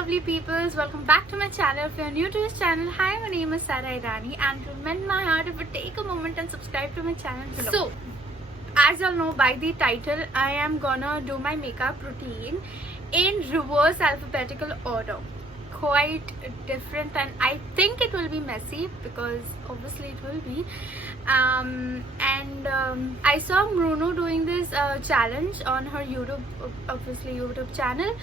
lovely peoples, welcome back to my channel. If you're new to this channel, hi, my name is Sara Irani, and to mend my heart, if you take a moment and subscribe to my channel below. So, as y'all know by the title, I am gonna do my makeup routine in reverse alphabetical order. Quite different, and I think it will be messy because obviously it will be. I saw Bruno doing this challenge on her YouTube channel.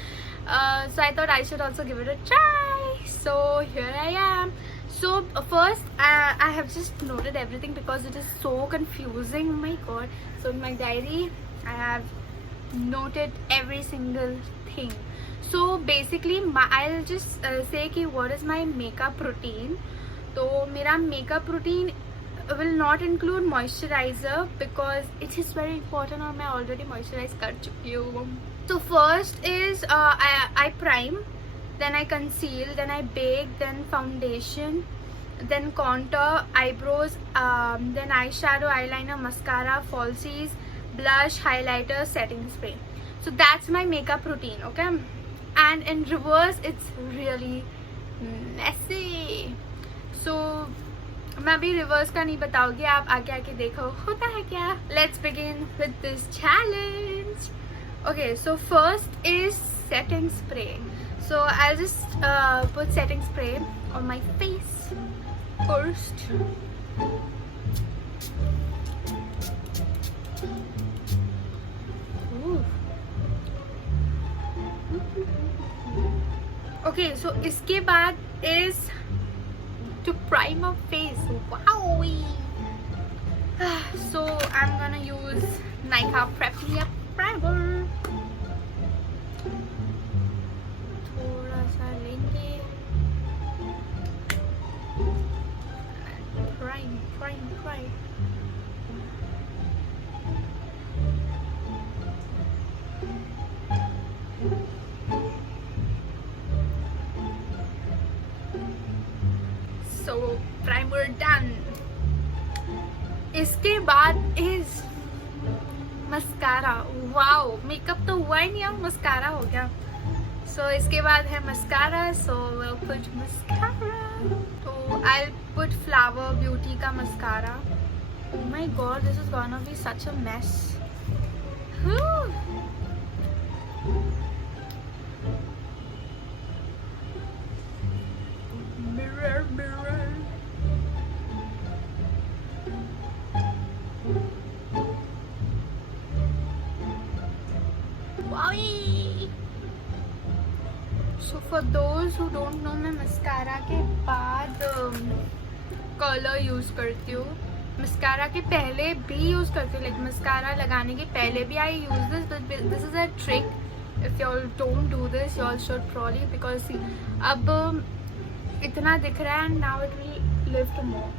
So I thought I should also give it a try. So here I am. So first I have just noted everything because it is so confusing. Oh my god. So in my diary I have noted every single thing. So basically I'll just say कि what is my makeup routine. तो मेरा makeup routine will not include moisturizer because it is very important और मैं already moisturize कर चुकी हूँ. So first is I prime, then I conceal, then I bake, then foundation, then contour, eyebrows, then eyeshadow, eyeliner, mascara, falsies, blush, highlighter, setting spray. So that's my makeup routine, okay? And in reverse it's really messy. So मैं अभी reverse का नहीं बताऊंगी, आप आगे आके देखो होता है क्या. Let's begin with this challenge. Okay, so first is setting spray. So I'll just put setting spray on my face first. Ooh. Okay, so इसके बाद is to prime a face. Wow. So I'm gonna use Nykaa Prep Me Up Primer. थोड़ा सा लेंगे. Prime. So primer done. इसके बाद is mascara. Wow, makeup तो हुआ ही नहीं, अब मस्कारा हो गया. So इसके बाद है mascara. So we'll put mascara. So I'll put Flower Beauty का mascara. Oh my god, this is gonna be such a mess. Mirror. Wowie! So for those who don't know, मैं mascara के बाद colour use करती हूँ. Mascara के पहले भी use करती हूँ, लाइक मस्कारा लगाने के पहले भी I use this, but this is a trick. If you all don't do this, you all should probably, because see, अब इतना दिख रहा है and now it will lift more.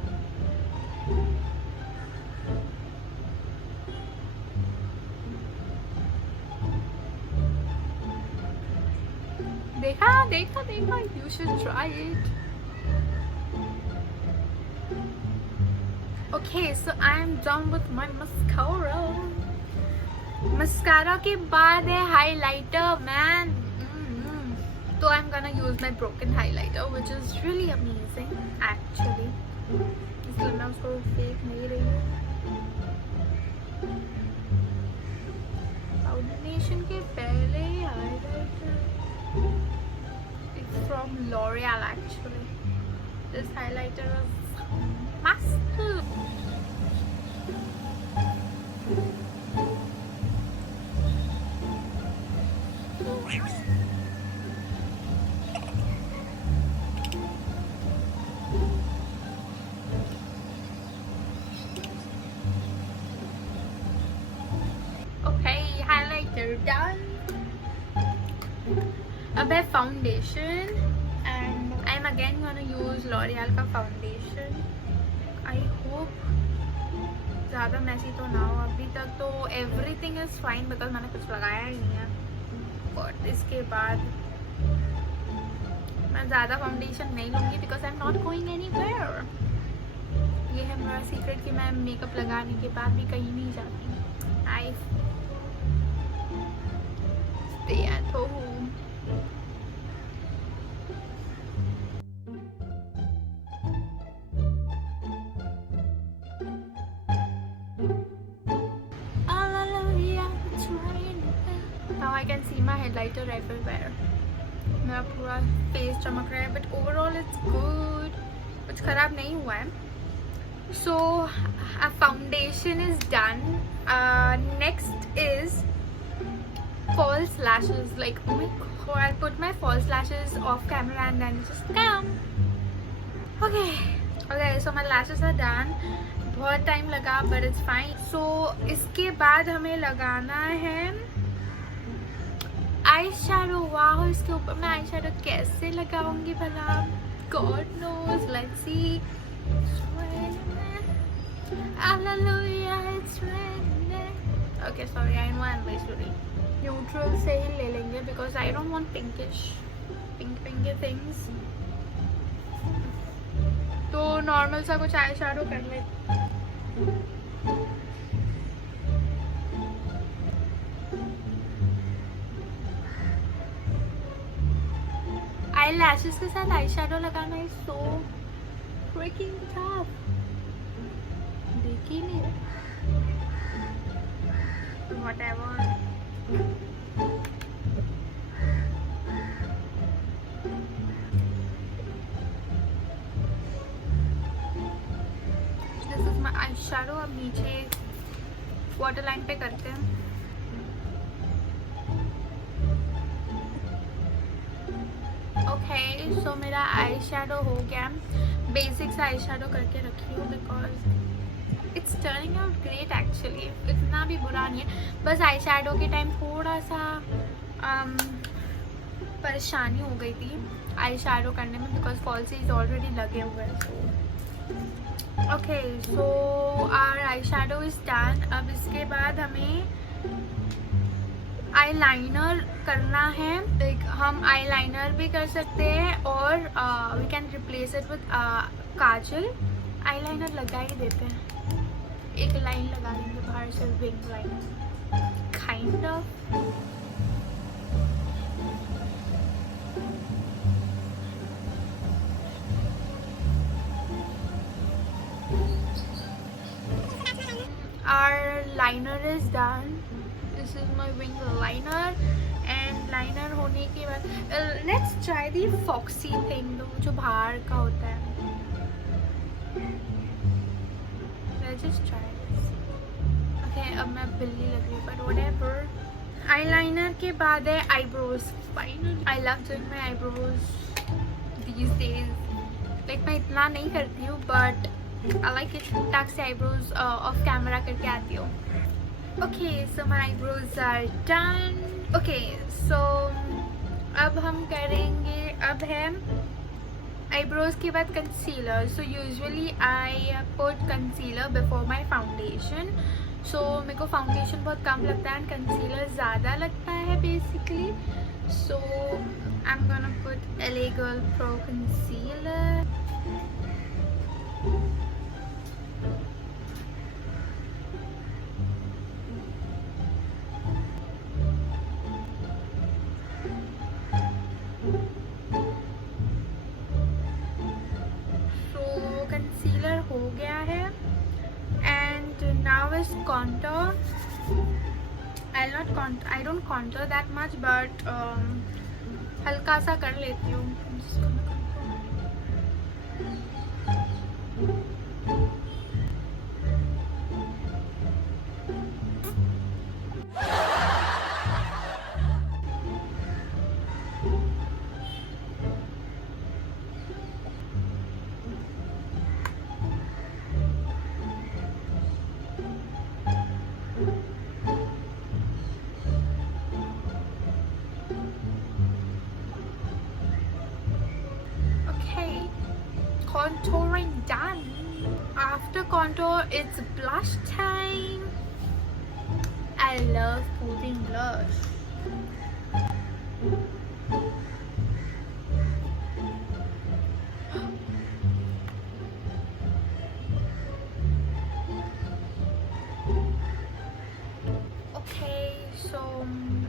देखा, you should try it. Okay, so I am done with my mascara. Mascara के बाद है highlighter, man. So I'm gonna use my broken highlighter, which is really amazing actually. इसलिए मैं उसको fake नहीं रही हूँ. फाउंडेशन के पहले highlighter. It's from L'Oreal actually. This highlighter is massive. Okay, highlighter done. अब है foundation and I'm again gonna use L'Oreal का foundation. I hope ज़्यादा messy तो ना हो. अभी तक तो everything is fine because मैंने कुछ लगाया ही नहीं है. But इसके बाद मैं ज़्यादा foundation नहीं लूँगी because I'm not going anywhere. ये है मेरा secret कि मैं मेकअप लगाने के बाद भी कहीं नहीं जाती. I stay at home. highlighter everywhere. मेरा पूरा फेस चमक रहा है, बट ओवरऑल इट्स गुड, कुछ ख़राब नहीं हुआ है. So foundation is done. Next is false lashes. Like, oh my god, I'll put my false lashes off camera and then just come. Okay, so my lashes are done. बहुत time लगा but it's fine. So इसके बाद हमें लगाना है eye shadow. वाह, इसके ऊपर मैं आई शैडो कैसे लगाऊंगी भला? God knows. Let's see. Hallelujah, it's raining. Okay, sorry, I know I'm very sorry. Neutral से ही ले लेंगे because I don't want pinky things. तो नॉर्मल सा कुछ आई शैडो कर ले. आई लैशेस के साथ आई शैडो लगाना इज सो फ्रीकिंग टफ. देखिए नहीं whatever. This is my eyeshadow. अब नीचे वाटर लाइन पे करते हैं. ओके, सो मेरा आई शैडो हो गया. बेसिक सा आई शैडो करके रखी हूँ because it's turning out great actually. इतना भी बुरा नहीं है, बस आई शैडो के टाइम थोड़ा सा परेशानी हो गई थी आई शैडो करने में बिकॉज फॉल्सीज ऑलरेडी लगे हुए हैं. So okay, so our eye shadow is done. अब इसके बाद हमें आई लाइनर करना है. लाइक हम आई लाइनर भी कर सकते हैं और we can replace it with kajal. Eyeliner लगा ही देते हैं, एक लाइन लगा देंगे बाहर से, wing line kind of. Our liner is done. This is my wing liner. And liner होने के बाद let's try the foxy thing जो बाहर का होता है. Let's just try this. Okay, अब मैं बिल्ली लग रही हूँ but whatever. Eyeliner के बाद है eyebrows. Finally, I love doing my eyebrows these days. Like मैं इतना नहीं करती हूँ but I like it. टक से eyebrows off camera करके आती हूँ. Okay, so my eyebrows are done. Okay, so अब हम करेंगे, अब है eyebrows के बाद concealer. So usually I put concealer before my foundation. So मेरे को foundation बहुत कम लगता है and concealer ज़्यादा लगता है basically. So I'm gonna put LA Girl Pro Concealer. हो गया है. And now is contour. I don't contour that much but हल्का सा कर लेती हूँ. Contouring done. After contour, it's blush time. I love putting blush. Okay, so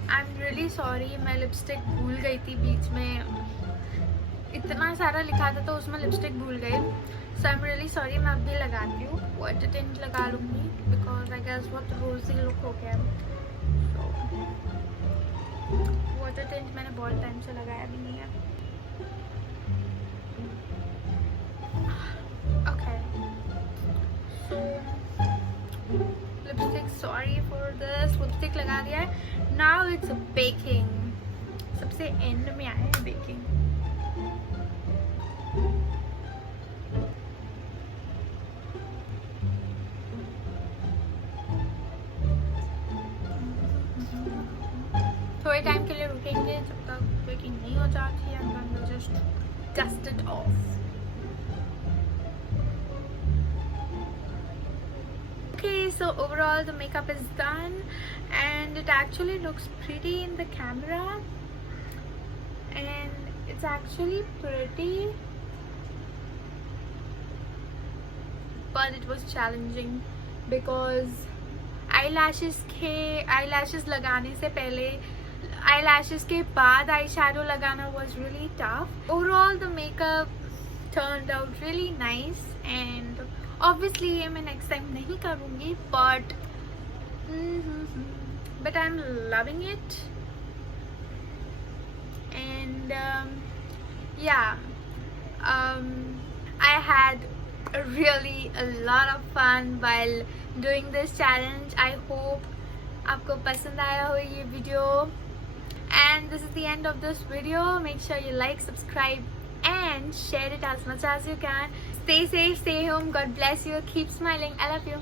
I'm really sorry. मैं lipstick भूल गई थी बीच में. इतना सारा लिखा था तो उसमें लिपस्टिक भूल गई. सो आई एम रियली सॉरी. मैं अभी लगाती हूँ, वाटर टिंट लगा लूँगी बिकॉज आई गेस बहुत रोजी लुक हो गया. वाटर टिंट मैंने बहुत टाइम से लगाया भी नहीं है. Okay. So lipstick, sorry for this. Lipstick लगा दिया है. Now it's baking. सबसे एंड में आया है बेकिंग. थोड़े टाइम के लिए रुकेंगे जब तक बेकिंग नहीं हो जाती है, and then we'll just dust it off. Okay, so overall the makeup is done and it actually looks pretty in the camera, and it's actually pretty, but it was challenging because eyelashes लगाने से पहले eyelashes के बाद eyeshadow लगाना was really tough. Overall the makeup turned out really nice, and obviously ये मैं next time नहीं करूँगी, but I'm loving it. And yeah, I had really a lot of fun while doing this challenge. I hope आपको पसंद आया हो ये video, and this is the end of this video. Make sure you like, subscribe and share it as much as you can. Stay safe, stay home. God bless you. Keep smiling. I love you.